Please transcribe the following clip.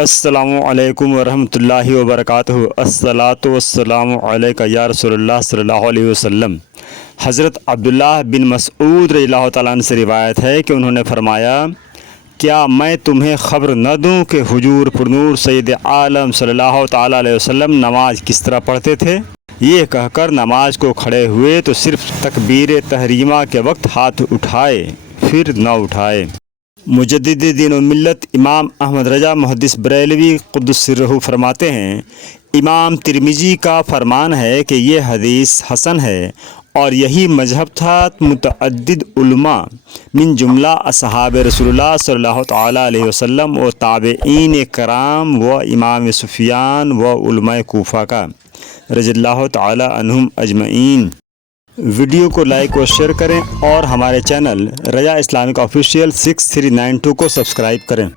السلام علیکم ورحمۃ اللہ وبرکاتہ۔ الصلاۃ والسلام علیک یا رسول اللہ صلی اللہ علیہ وسلم۔ حضرت عبداللہ بن مسعود رضی اللہ تعالیٰ عنہ سے روایت ہے کہ انہوں نے فرمایا، کیا میں تمہیں خبر نہ دوں کہ حضور پرنور سید عالم صلی اللہ تعالیٰ علیہ وسلم نماز کس طرح پڑھتے تھے؟ یہ کہہ کر نماز کو کھڑے ہوئے تو صرف تکبیر تحریمہ کے وقت ہاتھ اٹھائے، پھر نہ اٹھائے۔ مجدد دین و ملت امام احمد رضا محدث بریلوی قدس سرہ فرماتے ہیں، امام ترمذی کا فرمان ہے کہ یہ حدیث حسن ہے، اور یہی مذہب تھا متعدد علماء من جملہ اصحاب رسول اللہ صلی اللہ تعالیٰ علیہ وسلم و تابعین کرام و امام سفیان و علماء کوفہ کا رضی اللہ تعالیٰ عنہم اجمعین۔ ویڈیو کو لائک و شیئر کریں اور ہمارے چینل رجا اسلامک آفیشیل 6392 کو سبسکرائب کریں۔